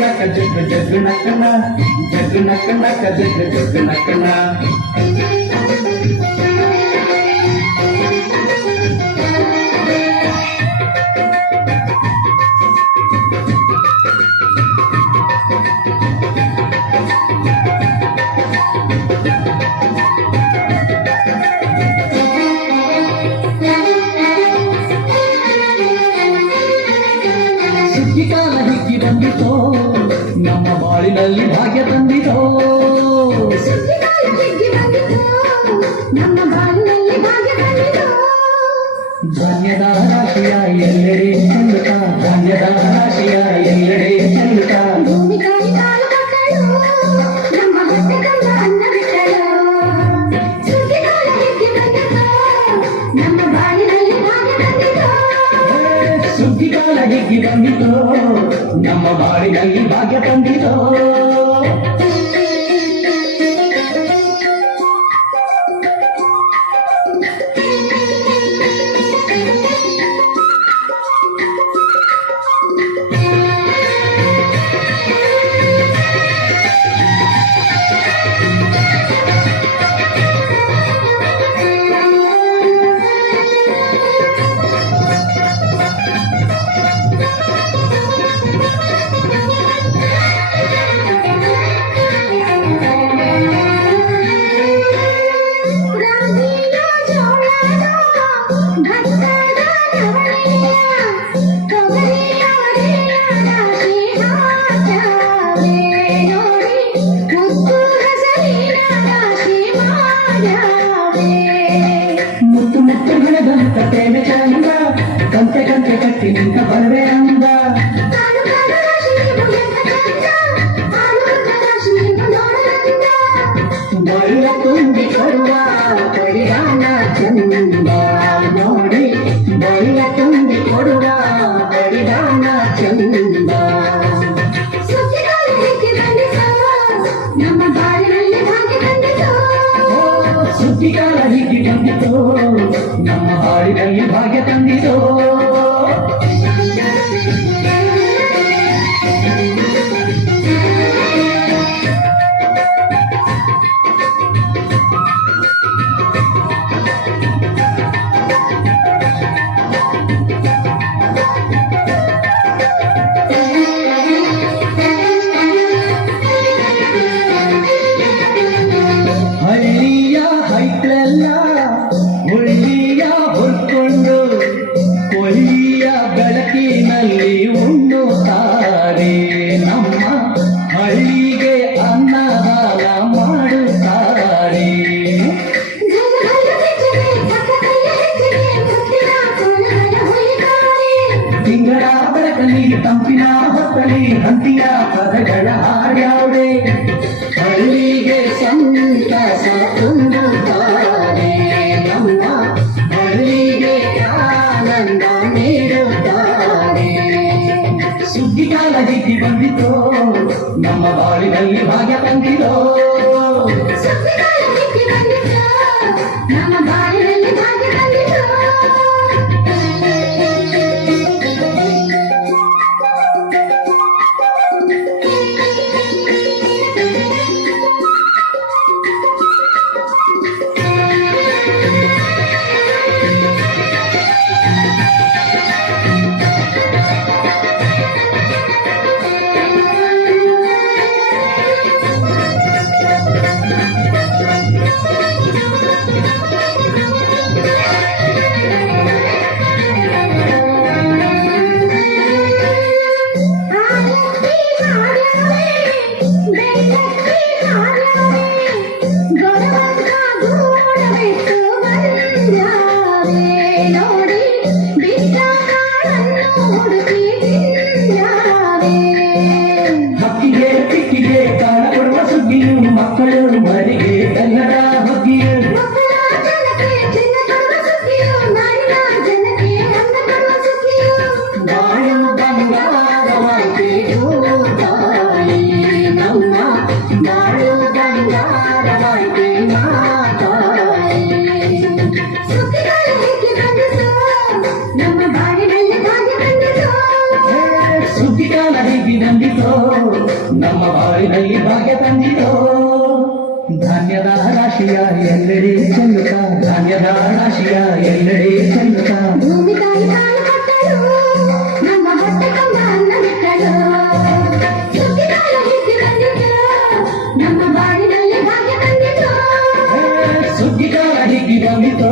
नक जग जग नकना जग नक नक जग जग नकना You. gotta ಹಿಗ್ಗಿ ಬಂದಿತೋ ನಮ್ಮ ಬಾಳಿನಲ್ಲಿ ಭಾಗ್ಯ ತಂದಿತೋ ಸುಗ್ಗಿಕಾಲ ಹಿಗ್ಗಿ ಬಂದಿತು ನಮ್ಮ ಬಾಳಿನಲ್ಲಿ ಭಾಗ್ಯ ಬಂದಿತು ಧಾನ್ಯದ ರಾಶಿಯ ಎಲ್ಲೆಡೆ ಚೆಲ್ಲುತ್ತ ಧಾನ್ಯದ ರಾಶಿಯ ಎಲ್ಲೆಡೆ ಚೆಲ್ಲುತ್ತ ಭೂಮಿ ನಮ್ಮ ಬಾಳಿನಲ್ಲಿ ಭಾಗ್ಯ ತಂದಿತೋ ನೋಡದಂದ ಬಳ್ಳ ತುಂಬಿ ಕೊಡುವ ಕಡಿಯಾನ ಚಂದ ನೋಡಿ ಬಳ್ಳ ತುಂಬಿ ಕೊಡುವ ಕಡಿಯಾನ ಚಂದ ಸುದ್ದಿಗಾರ ಹೇಗೆ ಬಂದಿತು ನಮ್ಮ ಬಾಳಿನಲ್ಲಿ ಭಾಗ್ಯ ಬಂದಿತು ತಿಂಗಳ ಬೆಳಕಲಿ ತಂಪಿನ ಹೊತ್ತಲಿ ಹಂತಿಯ ಪದಗಳ ಹಾಡ್ಯಾವ್ರೆ ಹಳ್ಳಿಗೆ ಸಂತಸ ತುಂಬುತ್ತಾರೆ ನಮ್ಮ ಹಳ್ಳಿಗೆ ಆನಂದ ನೀಡುತ್ತಾರೆ ಸುದ್ದಿಗಾಲ ಹಿಗ್ಗಿ ಬಂದಿತೋ ನಮ್ಮ ಬಾಳಿನಲ್ಲಿ ಭಾಗ್ಯ ಬಂದಿತೋ ನಮ್ಮ ಬಾಳಿನಲ್ಲಿ ಭಾಗ್ಯ ತಂದಿತೋ ಧಾನ್ಯದ ರಾಶಿಯ ಎಲ್ಲೆಡೆ ಚೆಲ್ಲುತ್ತ ಧಾನ್ಯದ ರಾಶಿಯ ಎಲ್ಲೆಡೆ ಚೆಲ್ಲುತ್ತ ಭೂಮಿ ತಾಯಿ ಹಾಲು ಕೊಟ್ಟಳು ನಮ್ಮ ಹೊಟ್ಟೆ ತುಂಬ ಅನ್ನ ಬಿಟ್ಟಳು ಸುದ್ದಿಗಾಲ ಹಿಗ್ಗಿ ಬಂದಿತು ನಮ್ಮ ಬಾಳಿನಲ್ಲಿ ಭಾಗ್ಯ ತಂದಿತು ಏ, ಸುಗ್ಗಿಗಾಲ ಹಿಗ್ಗಿ ಬಂದಿತೋ